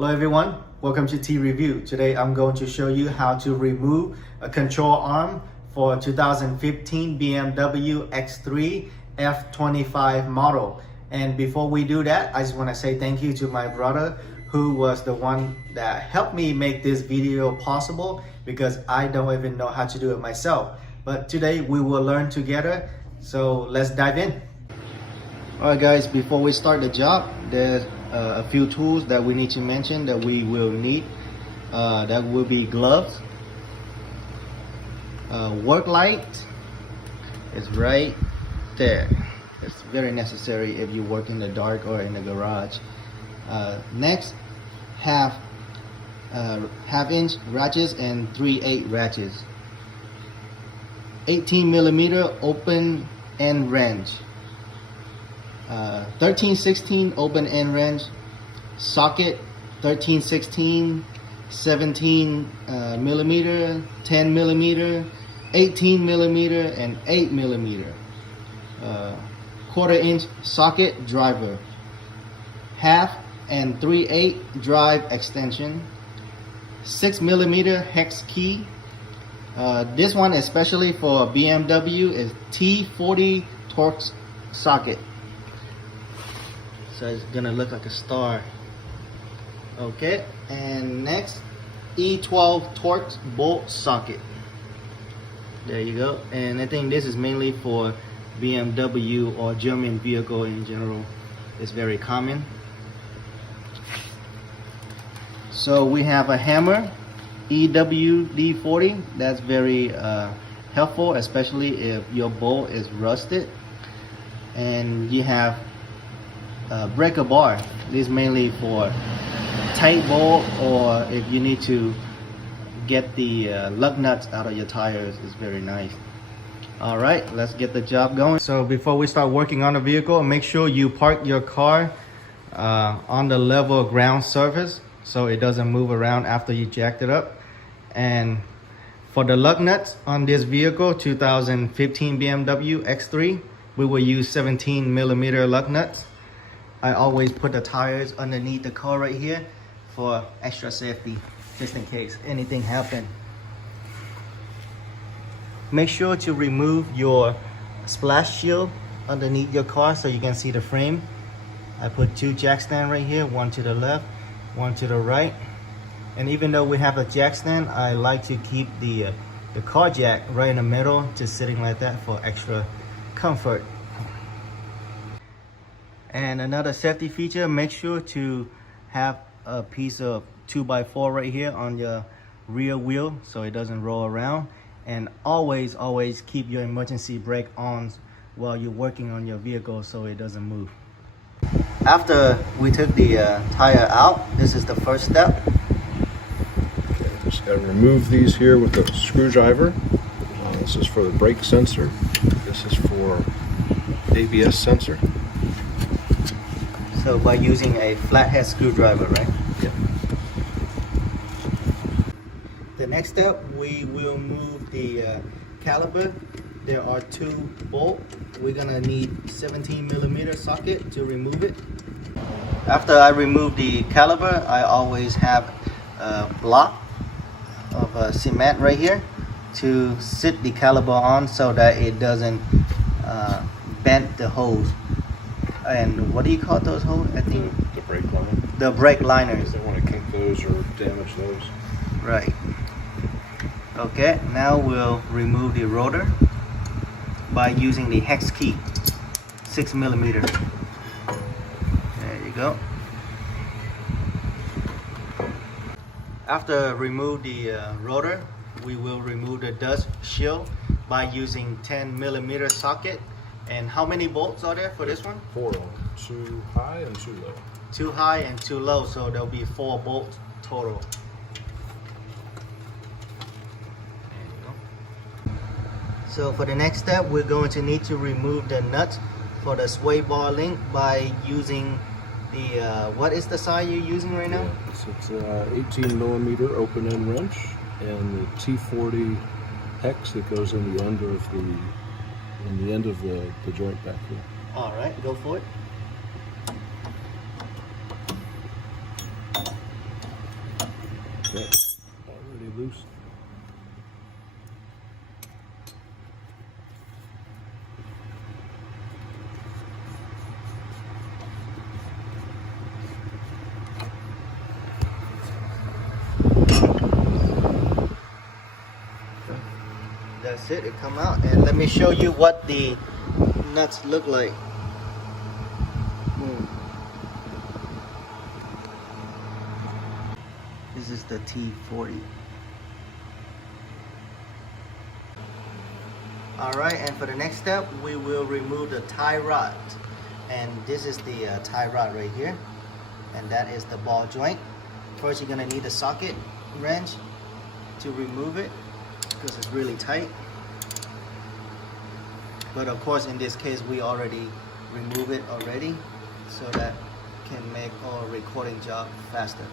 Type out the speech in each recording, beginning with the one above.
Hello everyone, welcome to T Review. Today I'm going to show you how to remove a control arm for 2015 BMW X3 F25 model. And before we do that, I just want to say thank you to my brother who was the one that helped me make this video possible, because I don't even know how to do it myself. But today we will learn together, so let's dive in. Alright guys, before we start the job, there's a few tools that we need to mention that we will need. That will be gloves, work light is right there. It's very necessary if you work in the dark or in the garage. Next, half-inch ratchets and 3/8 ratchets. 18mm open end wrench. 13/16 open end wrench, socket 13/16, 17mm, 10mm, 18mm, and 8mm. 1/4-inch socket driver, half and 3/8 drive extension, 6mm hex key. This one especially for BMW is T40 Torx socket. So it's gonna look like a star. Okay, and next, E12 Torx bolt socket. There you go. And I think this is mainly for BMW or German vehicle in general. It's very common. So we have a hammer, EWD40. That's very helpful, especially if your bolt is rusted. And you have breaker bar. This is mainly for tight bolt, or if you need to get the lug nuts out of your tires. It's very nice. All right, let's get the job going. So before we start working on the vehicle, make sure you park your car on the level ground surface so it doesn't move around after you jacked it up. And for the lug nuts on this vehicle, 2015 BMW X3, we will use 17mm lug nuts. I always put the tires underneath the car right here for extra safety, just in case anything happens. Make sure to remove your splash shield underneath your car so you can see the frame. I put 2 jack stands right here, one to the left, one to the right. And even though we have a jack stand, I like to keep the car jack right in the middle, just sitting like that for extra comfort. And another safety feature, make sure to have a piece of 2x4 right here on your rear wheel so it doesn't roll around. And always keep your emergency brake on while you're working on your vehicle so it doesn't move. After we took the tire out, this is the first step. Okay, just got to remove these here with a screwdriver. This is for the brake sensor. This is for ABS sensor. So by using a flathead screwdriver, right? Yeah. The next step, we will move the caliper. There are 2 bolts. We're gonna need 17mm socket to remove it. After I remove the caliper, I always have a block of cement right here to sit the caliper on so that it doesn't bend the hose. And what do you call those holes? I think The brake liner. the brake liners. They don't want to kink those or damage those. Right. Okay, now we'll remove the rotor by using the hex key, 6mm. There you go. After remove the rotor, we will remove the dust shield by using 10mm socket. And how many bolts are there for this one? 4 of them. 2 high and 2 low. 2 high and 2 low, so there'll be 4 bolts total. There you go. So for the next step, we're going to need to remove the nuts for the sway bar link by using the, what is the size you're using right now? Yeah, it's 18mm open end wrench and the T40 hex that goes in the end of the joint back here. All right, go for it. Okay, already loose. That's it, it come out. And let me show you what the nuts look like. This is the T40. Alright, and for the next step, we will remove the tie rod. And this is the tie rod right here. And that is the ball joint. First, you're going to need a socket wrench to remove it, because it's really tight. But of course, in this case, we already remove it already, so that can make our recording job faster.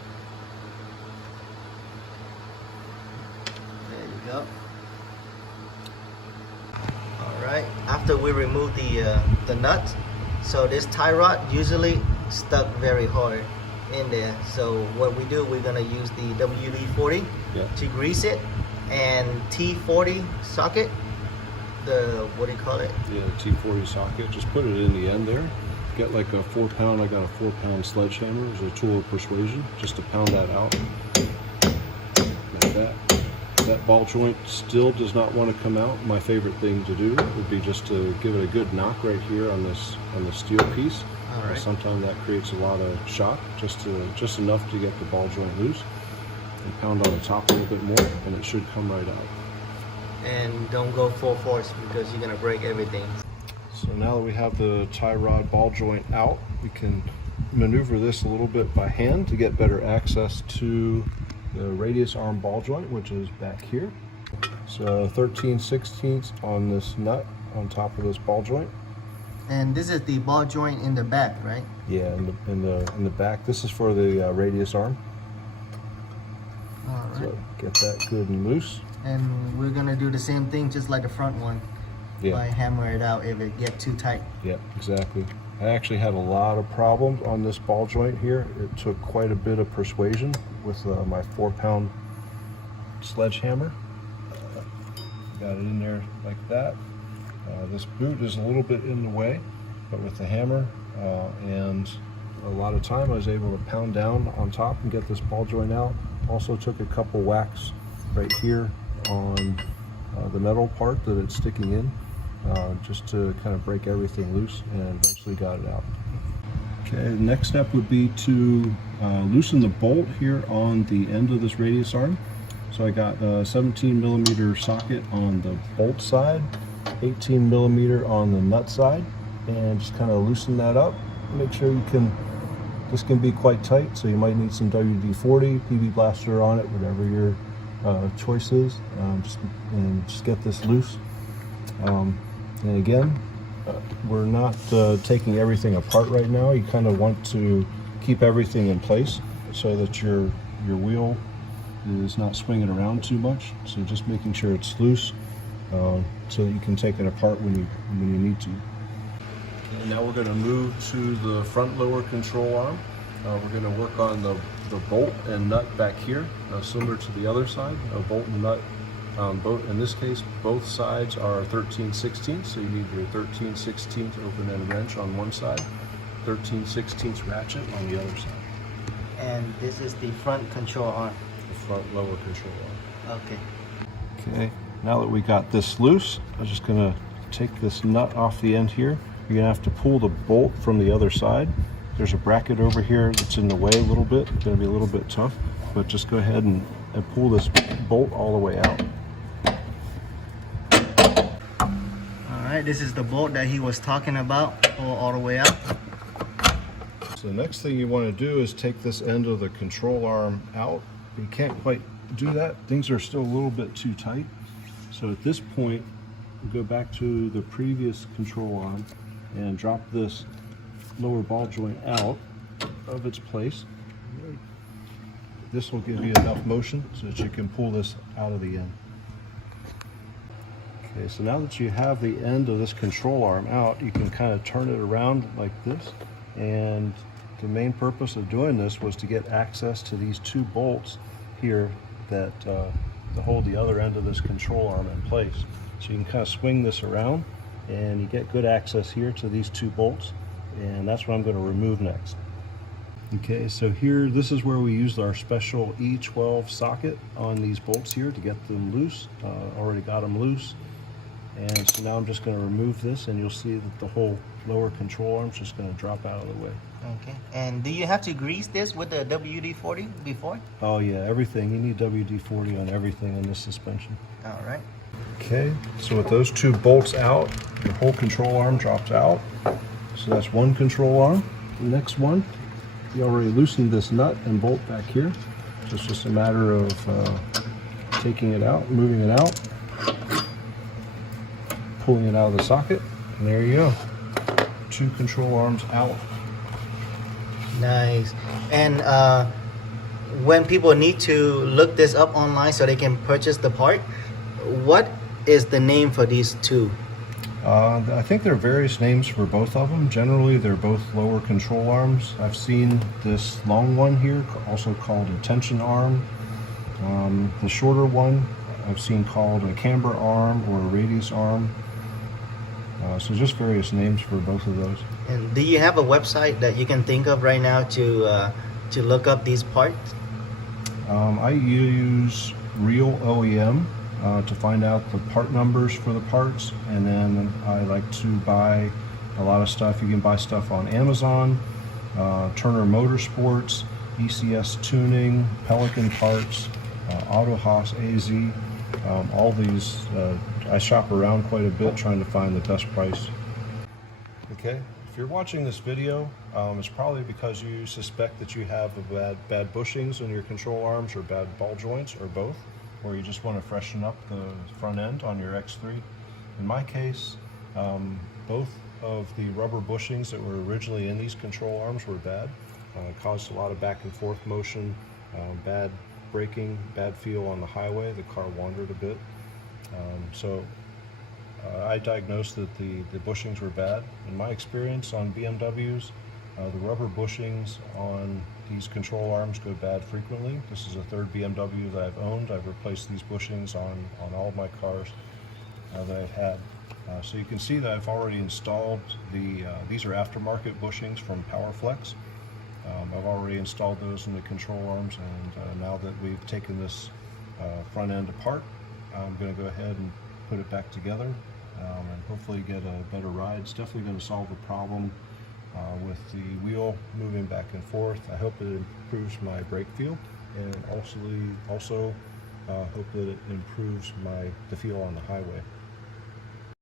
There you go. Alright, after we remove the nut, so this tie rod usually stuck very hard in there. So what we do, we're gonna use the WD-40 to grease it, and T40 socket, the, what do you call it? Yeah, T40 socket. Just put it in the end there. Get like a 4-pound, I got a 4-pound sledgehammer as a tool of persuasion, just to pound that out. Like that. That ball joint still does not want to come out. My favorite thing to do would be just to give it a good knock right here on the steel piece. Right. Sometimes that creates a lot of shock, just enough to get the ball joint loose, and pound on the top a little bit more, and it should come right out. And don't go full force, because you're gonna break everything. So now that we have the tie rod ball joint out, we can maneuver this a little bit by hand to get better access to the radius arm ball joint, which is back here. So 13/16 on this nut on top of this ball joint. And this is the ball joint in the back, right? Yeah, in the back. This is for the radius arm. All right. So get that good and loose. And we're gonna do the same thing, just like the front one. Yeah. By hammer it out if it gets too tight. Yeah, exactly. I actually had a lot of problems on this ball joint here. It took quite a bit of persuasion with my 4-pound sledgehammer. Got it in there like that. This boot is a little bit in the way, but with the hammer and a lot of time, I was able to pound down on top and get this ball joint out. Also took a couple whacks right here on the metal part that it's sticking in, just to kind of break everything loose, and eventually got it out. Okay, the next step would be to loosen the bolt here on the end of this radius arm. So I got a 17mm socket on the bolt side, 18mm on the nut side, and just kind of loosen that up. Make sure you can, this can be quite tight, so you might need some WD-40, PB Blaster on it, whatever your choice is. Just get this loose. And again, we're not taking everything apart right now. You kind of want to keep everything in place so that your wheel is not swinging around too much. So just making sure it's loose so that you can take it apart when you need to. And now we're going to move to the front lower control arm. We're going to work on the bolt and nut back here, similar to the other side. Bolt and nut, in this case, both sides are 13/16, so you need your 13/16 open end wrench on one side, 13/16 ratchet on the other side. And this is the front control arm. The front lower control arm. Okay. Okay, now that we got this loose, I'm just going to take this nut off the end here. You're going to have to pull the bolt from the other side. There's a bracket over here that's in the way a little bit. It's going to be a little bit tough, but just go ahead and pull this bolt all the way out. Alright, this is the bolt that he was talking about, pull all the way out. So the next thing you want to do is take this end of the control arm out. You can't quite do that. Things are still a little bit too tight. So at this point, go back to the previous control arm and drop this lower ball joint out of its place. This will give you enough motion so that you can pull this out of the end. Okay, so now that you have the end of this control arm out, you can kind of turn it around like this. And the main purpose of doing this was to get access to these two bolts here that to hold the other end of this control arm in place. So you can kind of swing this around and you get good access here to these two bolts, and that's what I'm going to remove next. Okay, so here, this is where we used our special E12 socket on these bolts here to get them loose. Already got them loose. And so now I'm just going to remove this, and you'll see that the whole lower control arm is just going to drop out of the way. Okay. And do you have to grease this with the WD-40 before? Oh yeah, everything. You need WD-40 on everything in this suspension. All right. Okay, so with those two bolts out, the whole control arm drops out. So that's one control arm. The next one, you already loosened this nut and bolt back here. So it's just a matter of taking it out, moving it out, pulling it out of the socket, and there you go. Two control arms out. Nice. And when people need to look this up online so they can purchase the part, what is the name for these two? I think there are various names for both of them. Generally, they're both lower control arms. I've seen this long one here, also called a tension arm. The shorter one I've seen called a camber arm or a radius arm. So just various names for both of those. And do you have a website that you can think of right now to look up these parts? I use Real OEM to find out the part numbers for the parts, and then I like to buy a lot of stuff. You can buy stuff on Amazon, Turner Motorsports, ECS Tuning, Pelican Parts, Auto Haas AZ. All these, I shop around quite a bit trying to find the best price. Okay, if you're watching this video, it's probably because you suspect that you have bad bushings in your control arms or bad ball joints or both, or you just want to freshen up the front end on your X3. In my case, both of the rubber bushings that were originally in these control arms were bad. Caused a lot of back and forth motion, bad braking, bad feel on the highway. The car wandered a bit. I diagnosed that the bushings were bad. In my experience on BMWs, the rubber bushings on these control arms go bad frequently. This is the third BMW that I've owned. I've replaced these bushings on all of my cars that I've had. So you can see that I've already installed these are aftermarket bushings from PowerFlex. I've already installed those in the control arms, and now that we've taken this front end apart, I'm going to go ahead and put it back together and hopefully get a better ride. It's definitely going to solve the problem with the wheel moving back and forth. I hope it improves my brake feel, and also hope that it improves the feel on the highway.